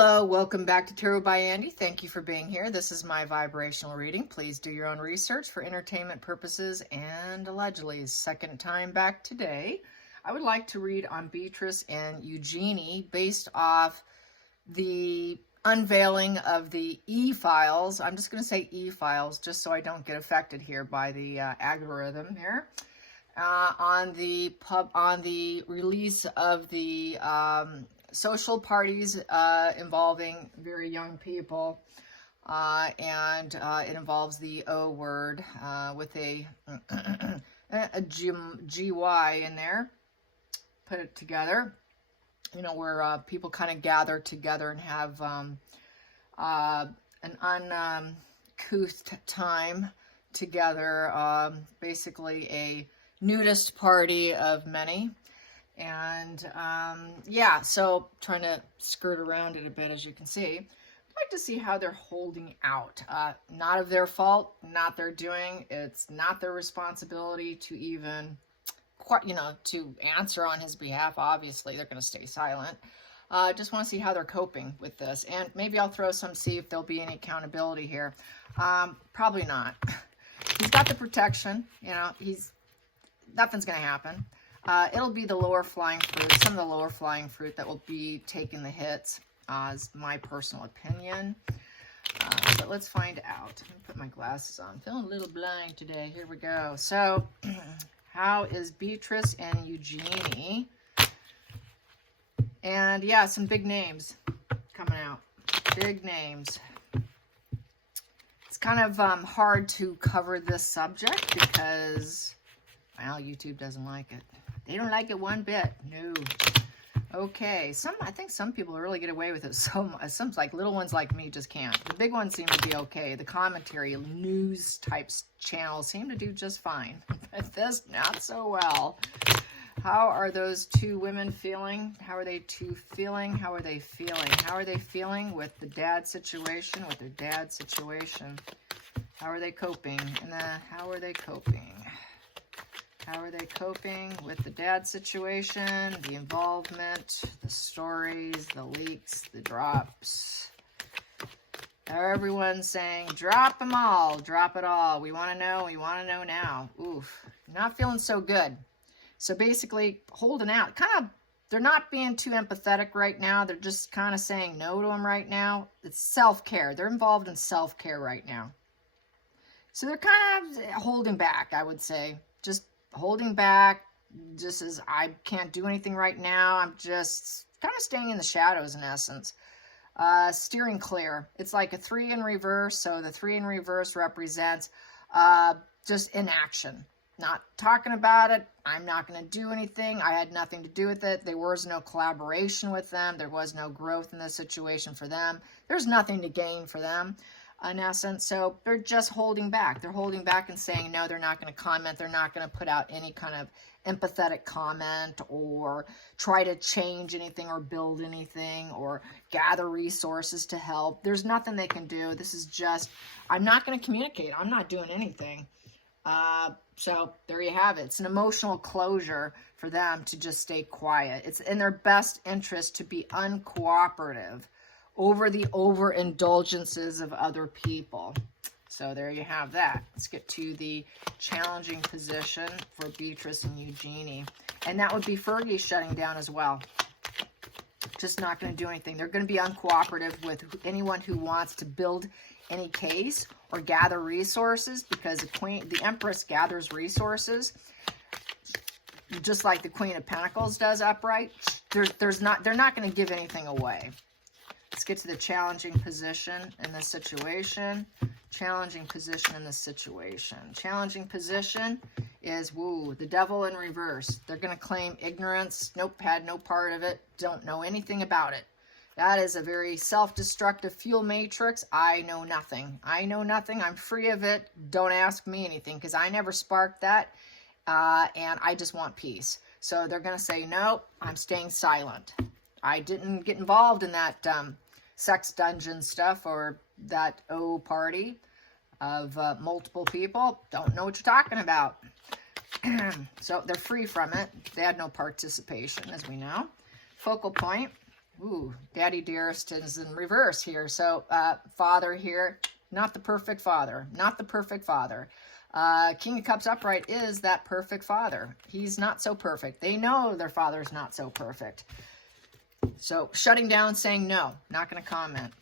Hello, welcome back to Tarot by Andy. Thank you for being here. This is my vibrational reading. Please do your own research for entertainment purposes and allegedly second time back today. I would like to read on Beatrice and Eugenie based off the unveiling of the e-files. I'm just going to say e-files just so I don't get affected here by the algorithm here. On the release of the social parties involving very young people, and it involves the O word with a GY in there. Put it together, you know, where people kind of gather together and have an uncouth time together, basically a nudist party of many. And yeah, so trying to skirt around it a bit, as you can see. I'd like to see how they're holding out. Not of their fault, not their doing. It's not their responsibility to even, to answer on his behalf. Obviously, they're going to stay silent. Just want to see how they're coping with this. And maybe I'll throw some, see if there'll be any accountability here. Probably not. He's got the protection, nothing's going to happen. It'll be the lower flying fruit, some of the lower flying fruit that will be taking the hits, is my personal opinion. So let's find out. Let me put my glasses on. Feeling a little blind today. Here we go. So, how is Beatrice and Eugenie? And yeah, some big names coming out. Big names. It's kind of hard to cover this subject because, well, YouTube doesn't like it. They don't like it one bit. No. Okay. I think some people really get away with it. Some like little ones like me just can't. The big ones seem to be okay. The commentary, news type channels seem to do just fine. But this, not so well. How are those two women feeling? How are they feeling? How are they feeling? How are they feeling with the dad situation, with their dad situation? How are they coping? And how are they coping? How are they coping with the dad situation, the involvement, the stories, the leaks, the drops? Everyone's saying, drop them all, drop it all. We want to know now. Oof, not feeling so good. So basically, holding out. They're not being too empathetic right now. They're just kind of saying no to him right now. It's self-care. They're involved in self-care right now. So they're kind of holding back, I would say. Just holding back, just as I can't do anything right now. I'm just kind of staying in the shadows in essence. Steering clear. It's like a 3 in reverse. So the 3 in reverse represents just inaction. Not talking about it. I'm not going to do anything. I had nothing to do with it. There was no collaboration with them. There was no growth in this situation for them. There's nothing to gain for them, in essence. So they're just holding back. They're holding back and saying, no, they're not going to comment. They're not going to put out any kind of empathetic comment or try to change anything or build anything or gather resources to help. There's nothing they can do. This is just, I'm not going to communicate. I'm not doing anything. So there you have it. It's an emotional closure for them to just stay quiet. It's in their best interest to be uncooperative over the overindulgences of other people. So there you have that. Let's get to the challenging position for Beatrice and Eugenie. And that would be Fergie shutting down as well. Just not going to do anything. They're going to be uncooperative with anyone who wants to build any case or gather resources, because the Empress gathers resources just like the Queen of Pentacles does upright. They're not going to give anything away. Let's get to the challenging position in this situation. Challenging position in this situation. Challenging position is, the devil in reverse. They're going to claim ignorance. Nope, had no part of it. Don't know anything about it. That is a very self-destructive fuel matrix. I know nothing. I know nothing. I'm free of it. Don't ask me anything because I never sparked that. And I just want peace. So they're going to say, no, I'm staying silent. I didn't get involved in that sex dungeon stuff or that O party of multiple people. Don't know what you're talking about. So they're free from it. They had no participation, as we know. Focal point. Ooh, Daddy Dearest is in reverse here. So father here, not the perfect father. Not the perfect father. King of Cups upright is that perfect father. He's not so perfect. They know their father's not so perfect. So shutting down, saying no, not going to comment.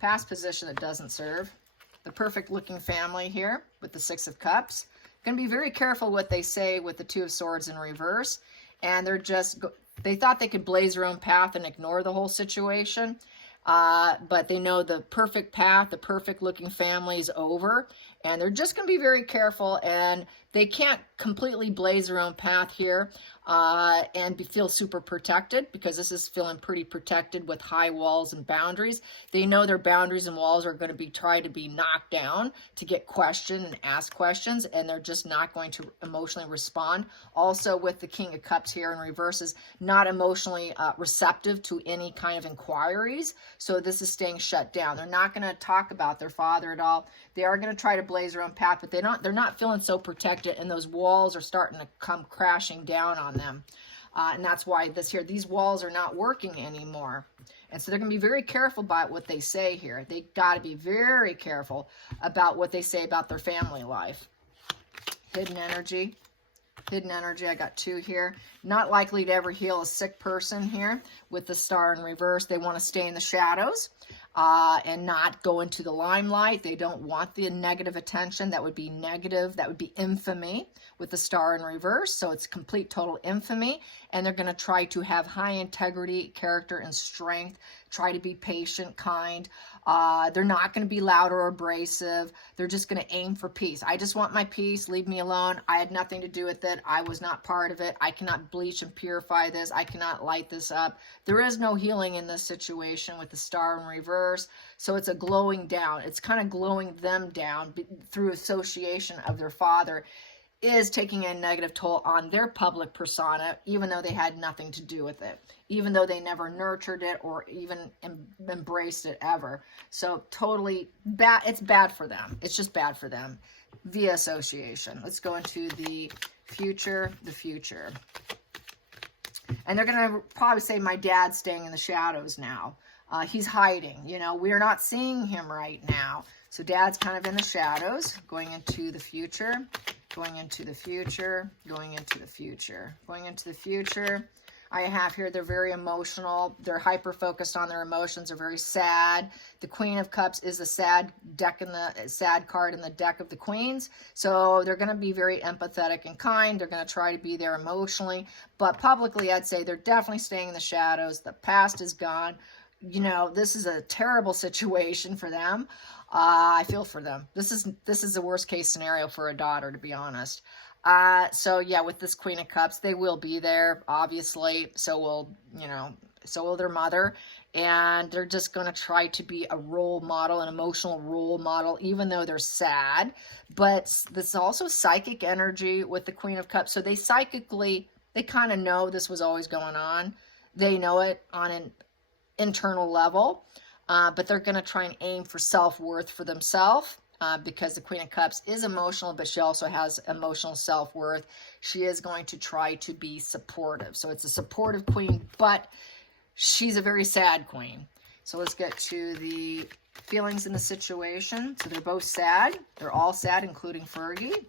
Past position that doesn't serve. The perfect looking family here with the Six of Cups. Going to be very careful what they say with the Two of Swords in reverse. And they're just, they thought they could blaze their own path and ignore the whole situation. But they know the perfect path, the perfect looking family is over. And they're just going to be very careful. And they can't completely blaze their own path here and feel super protected, because this is feeling pretty protected with high walls and boundaries. They know their boundaries and walls are going to be tried to be knocked down to get questioned and ask questions, and they're just not going to emotionally respond. Also with the King of Cups here in reverse is not emotionally receptive to any kind of inquiries. So this is staying shut down. They're not going to talk about their father at all. They are going to try to blaze their own path, but they're not feeling so protected, and those walls are starting to come crashing down on them. And that's why these walls are not working anymore. And so they're going to be very careful about what they say here. They got to be very careful about what they say about their family life. Hidden energy. Hidden energy, I got two here. Not likely to ever heal a sick person here with the Star in reverse. They want to stay in the shadows and not go into the limelight. They don't want the negative attention. That would be negative. That would be infamy with the Star in reverse. So it's complete, total infamy. And they're going to try to have high integrity, character, and strength. Try to be patient, kind. They're not going to be loud or abrasive. They're just going to aim for peace. I just want my peace. Leave me alone. I had nothing to do with it. I was not part of it. I cannot bleach and purify this. I cannot light this up. There is no healing in this situation with the Star in reverse. So it's a glowing down. It's kind of glowing them down through association of their father, is taking a negative toll on their public persona, even though they had nothing to do with it, even though they never nurtured it or even embraced it ever. So totally bad. It's bad for them. It's just bad for them via association. Let's go into the future, And they're going to probably say, my dad's staying in the shadows now. He's hiding. You know, we're not seeing him right now. So dad's kind of in the shadows, going into the future. Going into the future, going into the future, going into the future. I have here, they're very emotional. They're hyper-focused on their emotions. They're very sad. The Queen of Cups is a sad card in the deck of the Queens. So they're going to be very empathetic and kind. They're going to try to be there emotionally. But publicly, I'd say they're definitely staying in the shadows. The past is gone. You know, this is a terrible situation for them. I feel for them. This is the worst case scenario for a daughter, to be honest. So yeah, with this Queen of Cups, they will be there, obviously. So will their mother. And they're just going to try to be a role model, an emotional role model, even though they're sad. But this is also psychic energy with the Queen of Cups. So they kind of know this was always going on. They know it on an internal level. But they're going to try and aim for self-worth for themselves because the Queen of Cups is emotional, but she also has emotional self-worth. She is going to try to be supportive. So it's a supportive queen, but she's a very sad queen. So let's get to the feelings in the situation. So they're both sad. They're all sad, including Fergie.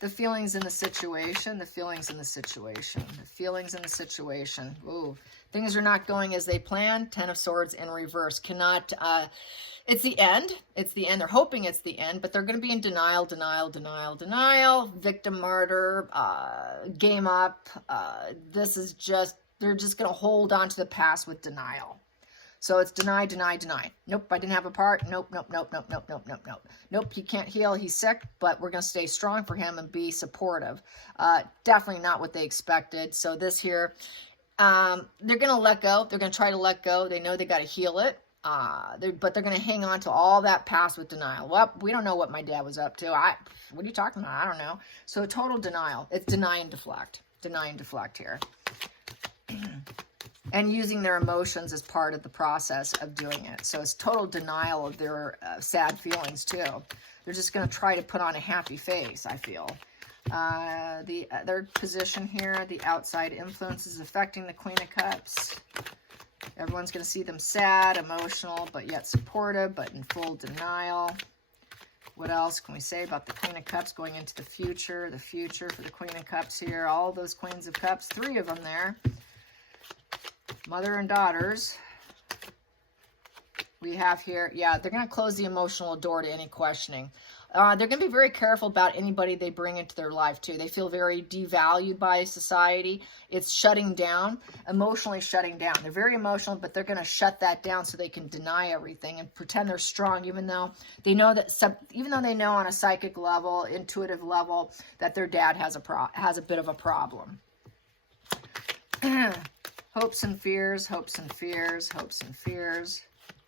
The feelings in the situation, the feelings in the situation, the feelings in the situation. Ooh, things are not going as they planned. 10 of Swords in reverse. Cannot, it's the end. It's the end. They're hoping it's the end, but they're going to be in denial, denial. Victim, martyr, game up. They're just going to hold on to the past with denial. So it's deny. Nope, I didn't have a part. Nope. Nope, he can't heal. He's sick, but we're going to stay strong for him and be supportive. Definitely not what they expected. So this here, they're going to let go. They're going to try to let go. They know they got to heal it. But they're going to hang on to all that past with denial. Well, we don't know what my dad was up to. What are you talking about? I don't know. So total denial. It's deny and deflect. Deny and deflect here. And using their emotions as part of the process of doing it. So it's total denial of their sad feelings too. They're just going to try to put on a happy face, I feel. The other position here, the outside influences affecting the Queen of Cups. Everyone's going to see them sad, emotional, but yet supportive, but in full denial. What else can we say about the Queen of Cups going into the future? The future for the Queen of Cups here. All those Queens of Cups, 3 of them there. Mother and daughters. We have here, yeah, they're going to close the emotional door to any questioning. They're going to be very careful about anybody they bring into their life, too. They feel very devalued by society. It's shutting down, emotionally shutting down. They're very emotional, but they're going to shut that down so they can deny everything and pretend they're strong, even though they know that, even though they know on a psychic level, intuitive level, that their dad has a bit of a problem. Hopes and fears, hopes and fears, hopes and fears,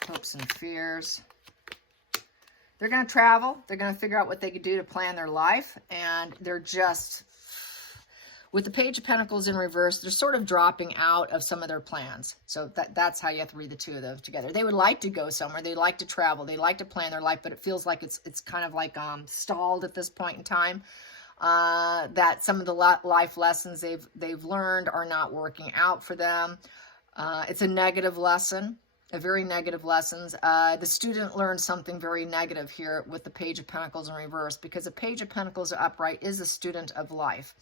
hopes and fears. They're going to travel. They're going to figure out what they could do to plan their life. And they're just, with the Page of Pentacles in reverse, they're sort of dropping out of some of their plans. So that's how you have to read the 2 of those together. They would like to go somewhere. They like to travel. They like to plan their life, but it feels like it's kind of like stalled at this point in time. That some of the life lessons they've learned are not working out for them. It's a negative lesson. A very negative lessons. The student learned something very negative here with the Page of Pentacles in reverse, because the Page of Pentacles upright is a student of life.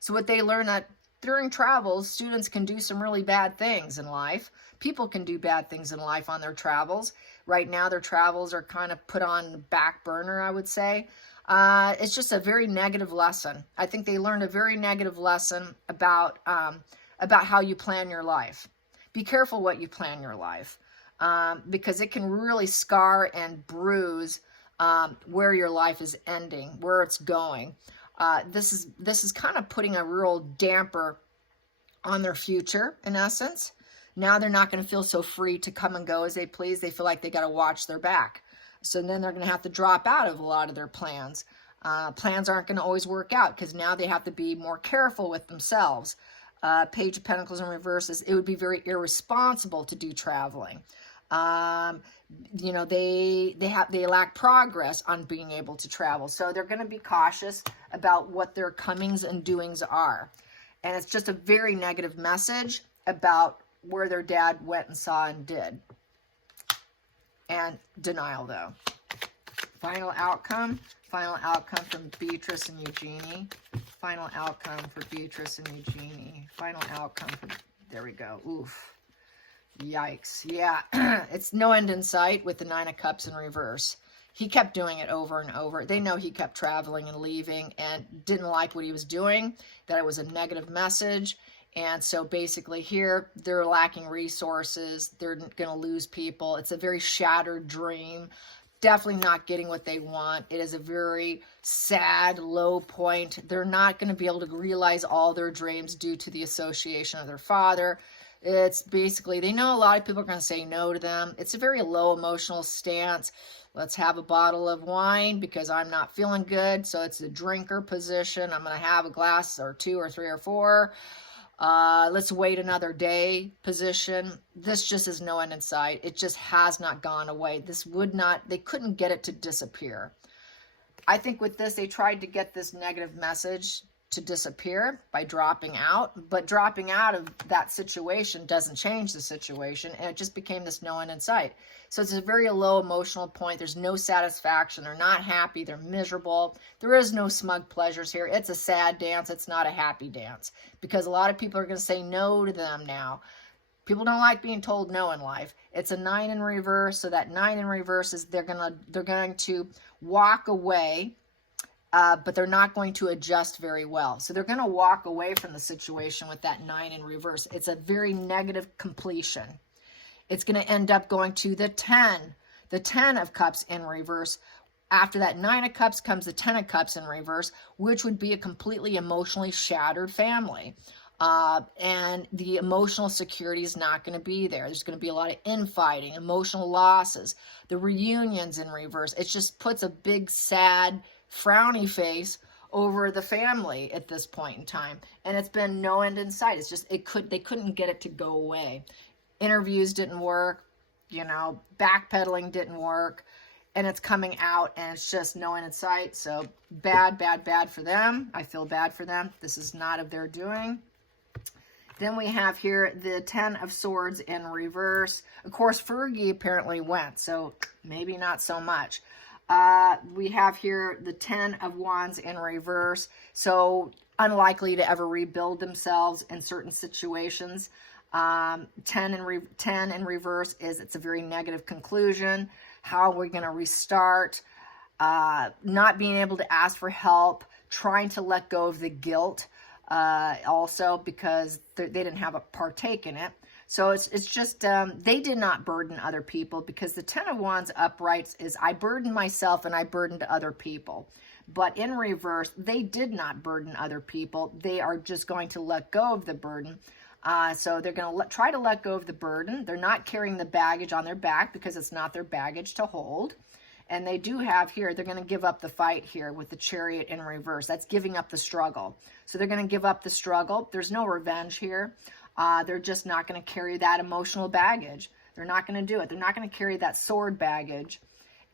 So what they learn that during travels, students can do some really bad things in life. People can do bad things in life on their travels. Right now, their travels are kind of put on the back burner, I would say. It's just a very negative lesson. I think they learned a very negative lesson about how you plan your life. Be careful what you plan your life. Because it can really scar and bruise where your life is ending, where it's going. This is kind of putting a real damper on their future, in essence. Now they're not going to feel so free to come and go as they please. They feel like they got to watch their back. So then they're going to have to drop out of a lot of their plans. Plans aren't going to always work out because now they have to be more careful with themselves. Page of Pentacles in reverse is, it would be very irresponsible to do traveling. You know, they lack progress on being able to travel. So they're going to be cautious about what their comings and doings are. And it's just a very negative message about where their dad went and saw and did. And denial, though. Final outcome from Beatrice and Eugenie. Final outcome for Beatrice and Eugenie. Final outcome for, there we go. Oof. Yikes. Yeah, it's no end in sight with the 9 of Cups in reverse. He kept doing it over and over. They know he kept traveling and leaving and didn't like what he was doing, that it was a negative message. And so basically here, they're lacking resources. They're going to lose people. It's a very shattered dream. Definitely not getting what they want. It is a very sad, low point. They're not going to be able to realize all their dreams due to the association of their father. It's basically, they know a lot of people are going to say no to them. It's a very low emotional stance. Let's have a bottle of wine because I'm not feeling good. So it's a drinker position. I'm going to have a glass or 2 or 3 or 4. Let's wait another day position. This just is no end in sight. It just has not gone away. They couldn't get it to disappear. I think with this, they tried to get this negative message to disappear by dropping out, but dropping out of that situation doesn't change the situation, and it just became this no end in sight. So it's a very low emotional point. There's no satisfaction. They're not happy. They're miserable. There is no smug pleasures here. It's a sad dance. It's not a happy dance because a lot of people are going to say no to them now. People don't like being told no in life. It's a 9 in reverse, so that 9 in reverse is they're going to walk away. But they're not going to adjust very well. So they're going to walk away from the situation with that 9 in reverse. It's a very negative completion. It's going to end up going to the 10 of Cups in reverse. After that 9 of Cups comes the 10 of Cups in reverse, which would be a completely emotionally shattered family. And the emotional security is not going to be there. There's going to be a lot of infighting, emotional losses, the reunions in reverse. It just puts a big, sad, frowny face over the family at this point in time, and it's been no end in sight. It's just they couldn't get it to go away. Interviews didn't work, you know, backpedaling didn't work, and it's coming out, and it's just no end in sight. So bad for them. I feel bad for them. This is not of their doing. Then we have here the 10 of Swords in reverse. Of course, Fergie apparently went, so maybe not so much. We have here the 10 of Wands in reverse, so unlikely to ever rebuild themselves in certain situations. 10 in reverse is it's a very negative conclusion. How are we going to restart? Not being able to ask for help, trying to let go of the guilt, also because they didn't have a partake in it. So it's just, they did not burden other people, because the 10 of Wands uprights is I burdened myself and I burdened other people. But in reverse, they did not burden other people. They are just going to let go of the burden. So they're going to try to let go of the burden. They're not carrying the baggage on their back because it's not their baggage to hold. And they do have here, they're going to give up the fight here with the Chariot in reverse. That's giving up the struggle. So they're going to give up the struggle. There's no revenge here. They're just not going to carry that emotional baggage. They're not going to do it. They're not going to carry that sword baggage.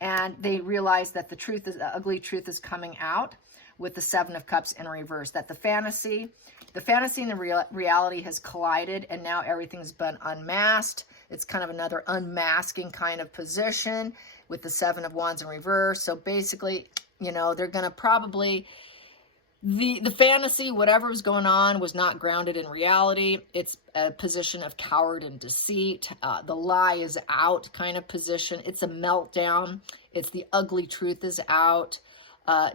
And they realize that the ugly truth is coming out with the 7 of Cups in reverse. That the fantasy and the reality has collided, and now everything's been unmasked. It's kind of another unmasking kind of position with the 7 of Wands in reverse. So basically, you know, they're going to probably, the fantasy, whatever was going on, was not grounded in reality. It's a position of coward and deceit. The lie is out kind of position. It's a meltdown. It's the ugly truth is out.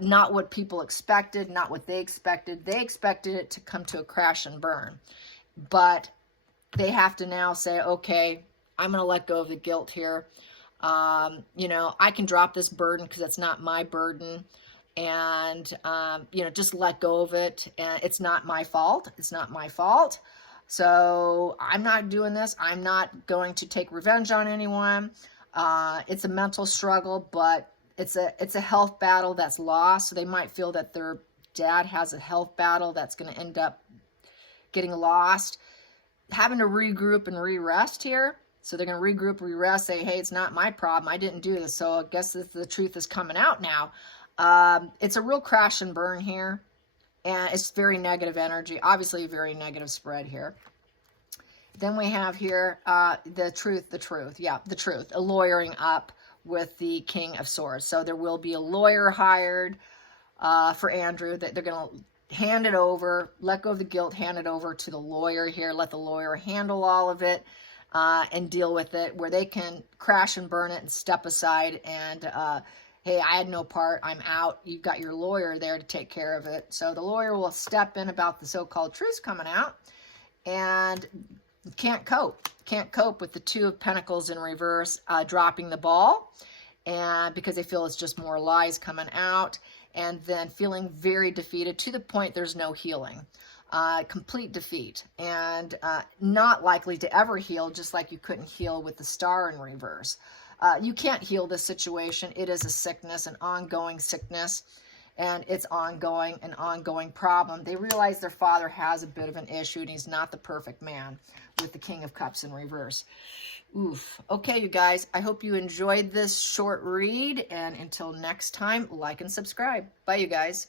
Not what people expected, not what they expected. They expected it to come to a crash and burn. But they have to now say, okay, I'm going to let go of the guilt here. You know, I can drop this burden because it's not my burden. And, you know, just let go of it. And it's not my fault. It's not my fault. So I'm not doing this. I'm not going to take revenge on anyone. It's a mental struggle, but it's a health battle that's lost. So they might feel that their dad has a health battle that's going to end up getting lost, having to regroup and re-rest here. So they're going to regroup, re-rest, say, hey, it's not my problem. I didn't do this. So I guess the truth is coming out now. It's a real crash and burn here. And it's very negative energy. Obviously, a very negative spread here. Then we have here the truth. Yeah, the truth. A lawyering up with the King of Swords. So there will be a lawyer hired for Andrew. That they're going to hand it over, let go of the guilt, hand it over to the lawyer here. Let the lawyer handle all of it. And deal with it, where they can crash and burn it and step aside and, hey, I had no part, I'm out. You've got your lawyer there to take care of it. So the lawyer will step in about the so-called truth coming out, and can't cope with the 2 of Pentacles in reverse, dropping the ball, and because they feel it's just more lies coming out, and then feeling very defeated to the point there's no healing. Complete defeat, and not likely to ever heal, just like you couldn't heal with the Star in reverse. You can't heal this situation. It is a sickness, an ongoing sickness, and it's an ongoing problem. They realize their father has a bit of an issue, and he's not the perfect man with the King of Cups in reverse. Oof. Okay, you guys, I hope you enjoyed this short read, and until next time, like and subscribe. Bye, you guys.